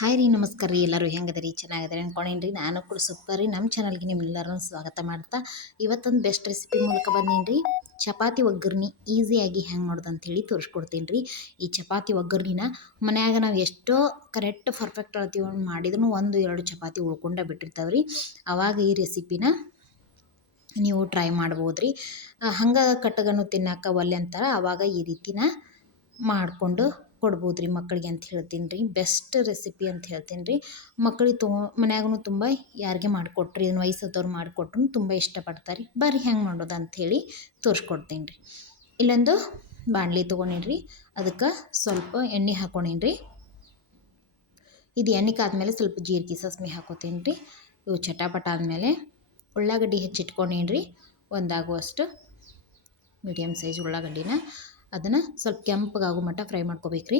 Hi ರೀ, ನಮಸ್ಕಾರ ರೀ. ಎಲ್ಲರೂ ಹೆಂಗದ ರೀ? ಚೆನ್ನಾಗಿದ್ದಾರೆ ಅನ್ಕೊಂಡೇನಿ ರೀ. ನಾನು ಕೂಡ ಸೂಪರ್ ರೀ. ನಮ್ಮ ಚಾನಲ್ಗೆ ನಿಮ್ಮೆಲ್ಲರನ್ನು ಸ್ವಾಗತ ಮಾಡ್ತಾ ಇವತ್ತೊಂದು ಬೆಸ್ಟ್ ರೆಸಿಪಿ ಮೂಲಕ ಬಂದೀನಿ ರೀ. ಚಪಾತಿ ಒಗ್ಗರ್ಣಿ ಈಸಿಯಾಗಿ ಹೆಂಗೆ ಮಾಡೋದು ಅಂಥೇಳಿ ತೋರಿಸ್ಕೊಡ್ತೀನಿ ರೀ. ಈ ಚಪಾತಿ ಒಗ್ಗರ್ಣಿನ ಮನ್ಯಾಗ ನಾವು ಎಷ್ಟೋ ಕರೆಕ್ಟ್ ಪರ್ಫೆಕ್ಟ್ ಅಳತಿ ಮಾಡಿದ್ರೂ 1-2 ಚಪಾತಿ ಉಳ್ಕೊಂಡೇ ಬಿಟ್ಟಿರ್ತಾವೆ ರೀ. ಆವಾಗ ಈ ರೆಸಿಪಿನ ನೀವು ಟ್ರೈ ಮಾಡ್ಬೋದು ರೀ. ಹಂಗೆ ಕಟ್ಟಗನ್ನು ತಿನ್ನಕ್ಕೆ ಒಲ್ಲೆ ಅಂತಾರೆ, ಆವಾಗ ಈ ರೀತಿನ ಮಾಡಿಕೊಂಡು ಕೊಡ್ಬೋದು ರೀ ಮಕ್ಕಳಿಗೆ ಅಂತ ಹೇಳ್ತೀನಿ ರೀ. ಬೆಸ್ಟ್ ರೆಸಿಪಿ ಅಂತ ಹೇಳ್ತೀನಿ ರೀ. ಮಕ್ಕಳಿಗೆ ಮನ್ಯಾಗೂ ತುಂಬ ಯಾರಿಗೆ ಮಾಡಿಕೊಟ್ರಿ, ಇದನ್ನು ವಯಸ್ಸಾದವ್ರು ಮಾಡಿಕೊಟ್ರು ತುಂಬ ಇಷ್ಟಪಡ್ತಾರೆ. ಬರ್ರಿ ಹೆಂಗೆ ಮಾಡೋದು ಅಂಥೇಳಿ ತೋರಿಸ್ಕೊಡ್ತೀನಿ ರೀ. ಇಲ್ಲೊಂದು ಬಾಣಲಿ ತೊಗೊಂಡಿನಿ ರೀ. ಅದಕ್ಕೆ ಸ್ವಲ್ಪ ಎಣ್ಣೆ ಹಾಕ್ಕೊಂಡೀನಿ ರೀ. ಇದು ಎಣ್ಣೆ ಕಾದ್ಮೇಲೆ ಸ್ವಲ್ಪ ಜೀರಿಗೆ ಸಾಸ್ಮೆ ಹಾಕೋತೀನಿ ರೀ. ಇವು ಚಟಾಪಟ ಆದಮೇಲೆ ಉಳ್ಳಾಗಡ್ಡಿ ಹೆಚ್ಚಿಟ್ಕೊಂಡೀನಿ ರೀ. ಒಂದಾಗುವಷ್ಟು ಮೀಡಿಯಮ್ ಸೈಜ್ ಉಳ್ಳಾಗಡ್ಡಿನ ಅದನ್ನು ಸ್ವಲ್ಪ ಕೆಂಪಗಾಗೋ ಮಟ್ಟ ಫ್ರೈ ಮಾಡ್ಕೋಬೇಕ್ರಿ.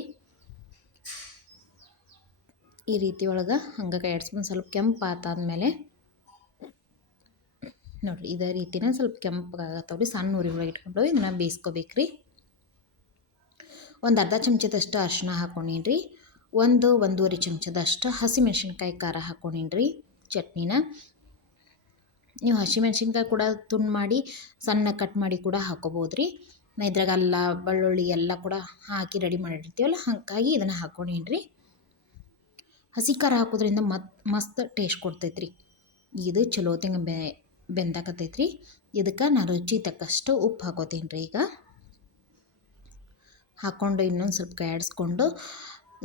ಈ ರೀತಿ ಒಳಗೆ ಹಂಗೆ ಕೈ ಆಡಿಸ್ಕೊಂಡು ಸ್ವಲ್ಪ ಕೆಂಪು ಆತಾದ್ಮೇಲೆ ನೋಡಿರಿ ಇದೇ ರೀತಿನ ಸ್ವಲ್ಪ ಕೆಂಪಗಾಗತ್ತವ್ರಿ. ಸಣ್ಣ ಉರಿ ಒಳಗೆ ಇಟ್ಕೊಂಡು ಇದನ್ನು ಬೇಯಿಸ್ಕೋಬೇಕ್ರಿ. ಒಂದು ಅರ್ಧ ಚಮಚದಷ್ಟು ಅರಿಶಿನ ಹಾಕ್ಕೊಂಡೀನಿ ರೀ. 1-1.5 ಚಮಚದಷ್ಟು ಹಸಿಮೆಣ್ಸಿನ್ಕಾಯಿ ಖಾರ ಹಾಕ್ಕೊಂಡೀನಿ ರೀ. ಚಟ್ನಿನ ನೀವು ಹಸಿಮೆಣ್ಸಿನ್ಕಾಯಿ ಕೂಡ ತುಂಡು ಮಾಡಿ ಸಣ್ಣ ಕಟ್ ಮಾಡಿ ಕೂಡ ಹಾಕ್ಕೋಬೋದು ರೀ. ಇದ್ರಾಗ ಅಲ್ಲ ಬೆಳ್ಳುಳ್ಳಿ ಎಲ್ಲ ಕೂಡ ಹಾಕಿ ರೆಡಿ ಮಾಡಿರ್ತೀವಲ್ಲ, ಹಾಗಾಗಿ ಇದನ್ನು ಹಾಕ್ಕೊಂಡೀನಿ ರೀ. ಹಸಿ ಖಾರ ಹಾಕೋದ್ರಿಂದ ಮಸ್ತ್ ಟೇಸ್ಟ್ ಕೊಡ್ತೈತೆ ರೀ. ಇದು ಚಲೋ ತಿಂಗ ಬೆಂದಾಕತೈತೆ ರೀ. ಇದಕ್ಕೆ ನಾನು ರುಚಿ ತಕ್ಕಷ್ಟು ಉಪ್ಪು ಹಾಕೋತೀನಿ ರೀ. ಈಗ ಹಾಕ್ಕೊಂಡು ಇನ್ನೊಂದು ಸ್ವಲ್ಪ ಕೈ ಆಡಿಸ್ಕೊಂಡು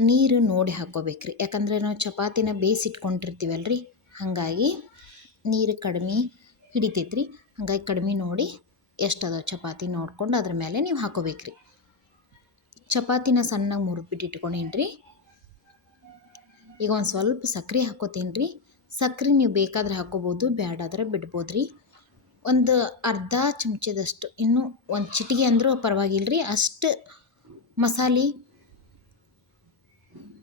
ನೀರು ನೋಡಿ ಹಾಕ್ಕೋಬೇಕ್ರಿ. ಯಾಕಂದರೆ ನಾವು ಚಪಾತಿನ ಬೇಯಿಸಿಟ್ಕೊಂಡಿರ್ತೀವಲ್ಲ ರೀ, ಹಾಗಾಗಿ ನೀರು ಕಡಿಮೆ ಹಿಡಿತೈತೆ ರೀ. ಹಾಗಾಗಿ ಕಡಿಮೆ ನೋಡಿ ಎಷ್ಟದ ಚಪಾತಿ ನೋಡ್ಕೊಂಡು ಅದ್ರ ಮೇಲೆ ನೀವು ಹಾಕೋಬೇಕ್ರಿ. ಚಪಾತಿನ ಸಣ್ಣಗೆ ಮುರಿದ್ಬಿಟ್ಟು ಇಟ್ಕೊಂಡೀನಿ ರೀ. ಈಗ ಒಂದು ಸ್ವಲ್ಪ ಸಕ್ಕರೆ ಹಾಕೋತೀನಿ ರೀ. ಸಕ್ಕರೆ ನೀವು ಬೇಕಾದ್ರೆ ಹಾಕೋಬೋದು, ಬ್ಯಾಡಾದ್ರೆ ಬಿಡ್ಬೋದು ರೀ. ಒಂದು ಅರ್ಧ ಚಮಚದಷ್ಟು, ಇನ್ನೂ ಒಂದು ಚಿಟಿಗೆ ಅಂದರೂ ಪರವಾಗಿಲ್ಲ ರೀ, ಅಷ್ಟು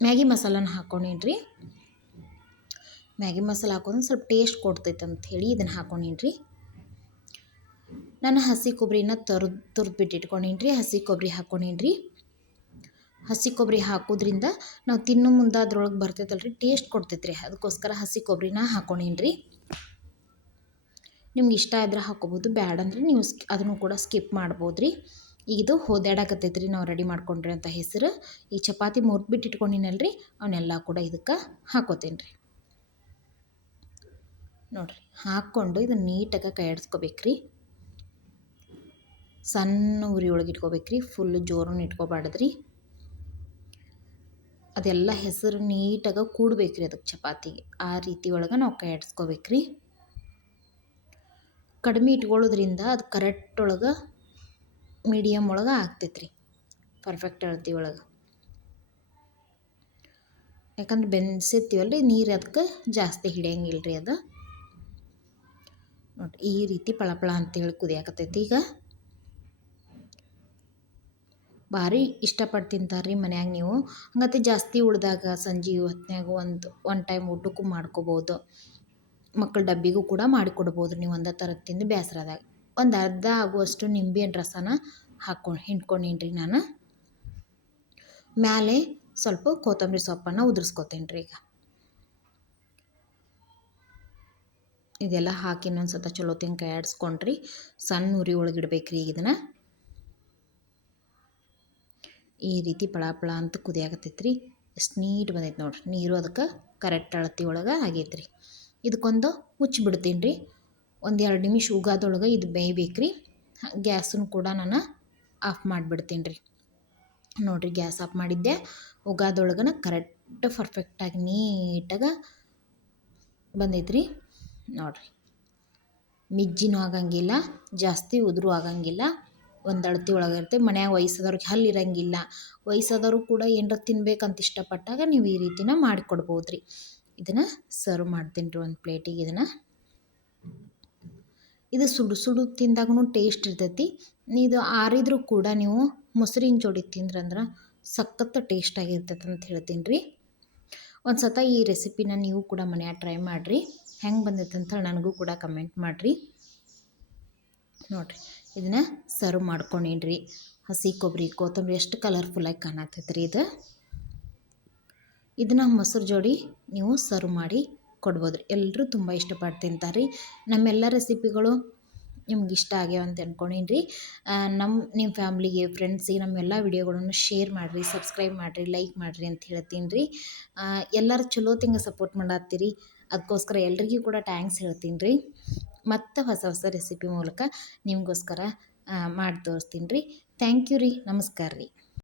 ಮ್ಯಾಗಿ ಮಸಾಲನ ಹಾಕ್ಕೊಂಡೀನಿ ರೀ. ಮ್ಯಾಗಿ ಮಸಾಲ ಹಾಕೋದು ಸ್ವಲ್ಪ ಟೇಸ್ಟ್ ಕೊಡ್ತೈತೆ ಅಂಥೇಳಿ ಇದನ್ನು ಹಾಕ್ಕೊಂಡೀನಿ ರೀ. ನಾನು ಹಸಿ ಕೊಬ್ಬರಿನ ತುರಿದ್ಬಿಟ್ಟು ಇಟ್ಕೊಂಡೀನಿ ರೀ. ಹಸಿ ಕೊಬ್ಬರಿ ಹಾಕ್ಕೊಂಡೀನಿ ರೀ. ಹಸಿ ಕೊಬ್ಬರಿ ಹಾಕೋದ್ರಿಂದ ನಾವು ತಿನ್ನೋ ಮುಂದೆ ಅದ್ರೊಳಗೆ ಬರ್ತೈತಲ್ಲ ರೀ, ಟೇಸ್ಟ್ ಕೊಡ್ತೈತೆ ರೀ. ಅದಕ್ಕೋಸ್ಕರ ಹಸಿ ಕೊಬ್ಬರಿನ ಹಾಕ್ಕೊಂಡೀನಿ ರೀ. ನಿಮ್ಗೆ ಇಷ್ಟ ಇದ್ರೆ ಹಾಕ್ಕೋಬೋದು, ಬ್ಯಾಡ ಅಂದರೆ ನೀವು ಅದನ್ನು ಕೂಡ ಸ್ಕಿಪ್ ಮಾಡ್ಬೋದು ರೀ. ಈಗ ಇದು ಹೋದಾಡಕತ್ತೈತೆ ರೀ ನಾವು ರೆಡಿ ಮಾಡ್ಕೊಂಡ್ರಿ ಅಂತ ಹೆಸರು. ಈ ಚಪಾತಿ ಮುರಿದ್ಬಿಟ್ಟು ಇಟ್ಕೊಂಡಿನಲ್ಲ ರೀ, ಅವನ್ನೆಲ್ಲ ಕೂಡ ಇದಕ್ಕೆ ಹಾಕೋತೀನಿ ರೀ. ನೋಡಿರಿ ಹಾಕ್ಕೊಂಡು ಇದನ್ನು ನೀಟಾಗಿ ಕೈ ಆಡಿಸ್ಕೋಬೇಕ್ರಿ. ಸಣ್ಣ ಉರಿ ಒಳಗೆ ಇಟ್ಕೋಬೇಕ್ರಿ. ಫುಲ್ ಜೋರನ್ನು ಇಟ್ಕೋಬಾರ್ದ್ರಿ. ಅದೆಲ್ಲ ಹೆಸರು ನೀಟಾಗಿ ಕೂಡಬೇಕ್ರಿ ಅದಕ್ಕೆ ಚಪಾತಿಗೆ. ಆ ರೀತಿ ಒಳಗೆ ನಾವು ಕೈ ಆಡಿಸ್ಕೋಬೇಕ್ರಿ. ಕಡಿಮೆ ಇಟ್ಕೊಳ್ಳೋದ್ರಿಂದ ಅದು ಕರೆಕ್ಟ್ ಒಳಗೆ ಮೀಡಿಯಮ್ ಒಳಗೆ ಆಗ್ತೈತ್ರಿ, ಪರ್ಫೆಕ್ಟ್ ಅಳತಿ ಒಳಗೆ. ಯಾಕಂದ್ರೆ ಬೆನ್ಸಿರ್ತೀವಲ್ಲ ರೀ, ನೀರು ಅದಕ್ಕೆ ಜಾಸ್ತಿ ಹಿಡಿಯಂಗಿಲ್ಲ ರೀ ಅದು. ನೋಡಿ ಈ ರೀತಿ ಪಳಪಳ ಅಂತೇಳಿ ಕುದಿಯಾಕತ್ತೈತಿ. ಈಗ ಭಾರಿ ಇಷ್ಟಪಟ್ಟು ತಿಂತಾರೆ ರೀ ಮನ್ಯಾಗ. ನೀವು ಹಂಗತ್ತೆ ಜಾಸ್ತಿ ಉಳಿದಾಗ ಸಂಜೆ ಹೊತ್ನ್ಯಾಗ ಒಂದು ಟೈಮ್ ಊಟಕ್ಕೂ ಮಾಡ್ಕೋಬೋದು. ಮಕ್ಕಳ ಡಬ್ಬಿಗೂ ಕೂಡ ಮಾಡಿಕೊಡ್ಬೋದು ನೀವು ಒಂದೇ ಥರ ತಿಂದು ಬೇಸರದಾಗ. ಒಂದು ಅರ್ಧ ಆಗುವಷ್ಟು ನಿಂಬೆಹಣ್ಣು ರಸನ ಹಿಂಡ್ಕೊಂಡೀನಿ ರೀ ನಾನು. ಮೇಲೆ ಸ್ವಲ್ಪ ಕೊತ್ತಂಬರಿ ಸೊಪ್ಪನ್ನು ಉದುರಿಸ್ಕೊತೀನಿ ರೀ. ಈಗ ಇದೆಲ್ಲ ಹಾಕಿ ಇನ್ನೊಂದು ಸತ ಚಲೋ ತಿಂಗ್ ಕೈ ಆಡಿಸ್ಕೊಂಡ್ರಿ. ಸಣ್ಣ ಉರಿ ಒಳಗೆ ಇಡ್ಬೇಕ್ರಿ. ಈಗ ಇದನ್ನು ಈ ರೀತಿ ಪಳಾಪಳ ಅಂತ ಕುದಿಯಾಕತ್ತೈತೆ ರೀ. ಎಷ್ಟು ನೀಟ್ ಬಂದೈತೆ ನೋಡಿರಿ. ನೀರು ಅದಕ್ಕೆ ಕರೆಕ್ಟ್ ಅಳತಿ ಒಳಗೆ ಆಗೈತೆ ರೀ. ಇದಕ್ಕೊಂದು ಮುಚ್ಚಿಬಿಡ್ತೀನಿ ರೀ. 1-2 ನಿಮಿಷ ಉಗಾದೊಳಗೆ ಇದು ಬೇಯಬೇಕ್ರಿ. ಗ್ಯಾಸನ್ನು ಕೂಡ ನಾನು ಆಫ್ ಮಾಡಿಬಿಡ್ತೀನಿ ರೀ. ನೋಡಿರಿ ಗ್ಯಾಸ್ ಆಫ್ ಮಾಡಿದ್ದೆ. ಉಗಾದೊಳಗನ ಕರೆಕ್ಟ್ ಪರ್ಫೆಕ್ಟಾಗಿ ನೀಟಾಗಿ ಬಂದೈತೆ ರೀ. ನೋಡಿರಿ ಮಿಜ್ಜಿನೂ ಆಗಂಗಿಲ್ಲ, ಜಾಸ್ತಿ ಉದುರು ಆಗಂಗಿಲ್ಲ, ಒಂದು ಅಳತಿ ಒಳಗೆ ಇರುತ್ತೆ. ಮನ್ಯಾಗ ವಯಸ್ಸಾದವ್ರಿಗೆ ಹಲ್ಲು ಇರೋಂಗಿಲ್ಲ, ವಯಸ್ಸಾದವರು ಕೂಡ ಏನಾರ ತಿನ್ಬೇಕಂತ ಇಷ್ಟಪಟ್ಟಾಗ ನೀವು ಈ ರೀತಿನ ಮಾಡಿಕೊಡ್ಬೋದು ರೀ. ಇದನ್ನು ಸರ್ವ್ ಮಾಡ್ತೀನಿ ರೀ ಒಂದು ಪ್ಲೇಟಿಗೆ. ಇದು ಸುಡು ತಿಂದಾಗೂ ಟೇಸ್ಟ್ ಇರ್ತೈತಿ. ಇದು ಆರಿದ್ರೂ ಕೂಡ ನೀವು ಮೊಸರಿನ ಜೋಡಿ ತಿಂದ್ರಂದ್ರೆ ಸಖತ್ ಟೇಸ್ಟಾಗಿರ್ತೈತೆ ಅಂತ ಹೇಳ್ತೀನಿ ರೀ. ಒಂದು ಸತ ಈ ರೆಸಿಪಿನ ನೀವು ಕೂಡ ಮನ್ಯಾಗ ಟ್ರೈ ಮಾಡಿರಿ. ಹೆಂಗೆ ಬಂದೈತೆ ಅಂತ ನನಗೂ ಕೂಡ ಕಮೆಂಟ್ ಮಾಡಿರಿ. ನೋಡಿರಿ ಇದನ್ನು ಸರ್ವ್ ಮಾಡ್ಕೊಂಡೀನಿ ರೀ. ಹಸಿ ಕೊಬ್ಬರಿ ಕೊತ್ತಂಬರಿ ಎಷ್ಟು ಕಲರ್ಫುಲ್ಲಾಗಿ ಕಾಣತ್ತೈತೆ ರೀ ಇದು. ಇದನ್ನ ಮೊಸರು ಜೋಡಿ ನೀವು ಸರ್ವ್ ಮಾಡಿ ಕೊಡ್ಬೋದು ರೀ. ಎಲ್ಲರೂ ತುಂಬ ಇಷ್ಟಪಟ್ಟು ತಿಂತಾರೆ ರೀ. ನಮ್ಮೆಲ್ಲ ರೆಸಿಪಿಗಳು ನಿಮ್ಗೆ ಇಷ್ಟ ಆಗ್ಯಾವ ಅಂತ ಅನ್ಕೊಂಡೀನಿ ರೀ. ನಿಮ್ಮ ಫ್ಯಾಮ್ಲಿಗೆ, ಫ್ರೆಂಡ್ಸಿಗೆ ನಮ್ಮೆಲ್ಲ ವಿಡಿಯೋಗಳನ್ನು ಶೇರ್ ಮಾಡಿರಿ, ಸಬ್ಸ್ಕ್ರೈಬ್ ಮಾಡಿರಿ, ಲೈಕ್ ಮಾಡಿರಿ ಅಂತ ಹೇಳ್ತೀನಿ ರೀ. ಎಲ್ಲರೂ ಚಲೋ ತಿಂಗ ಸಪೋರ್ಟ್ ಮಾಡತ್ತೀರಿ, ಅದಕ್ಕೋಸ್ಕರ ಎಲ್ರಿಗೂ ಕೂಡ ಟ್ಯಾಂಕ್ಸ್ ಹೇಳ್ತೀನಿ ರೀ. ಮತ್ತು ಹೊಸ ಹೊಸ ರೆಸಿಪಿ ಮೂಲಕ ನಿಮಗೋಸ್ಕರ ಮಾಡಿ ತೋರಿಸ್ತೀನಿ ರೀ. ಥ್ಯಾಂಕ್ ಯು ರೀ. ನಮಸ್ಕಾರ ರೀ.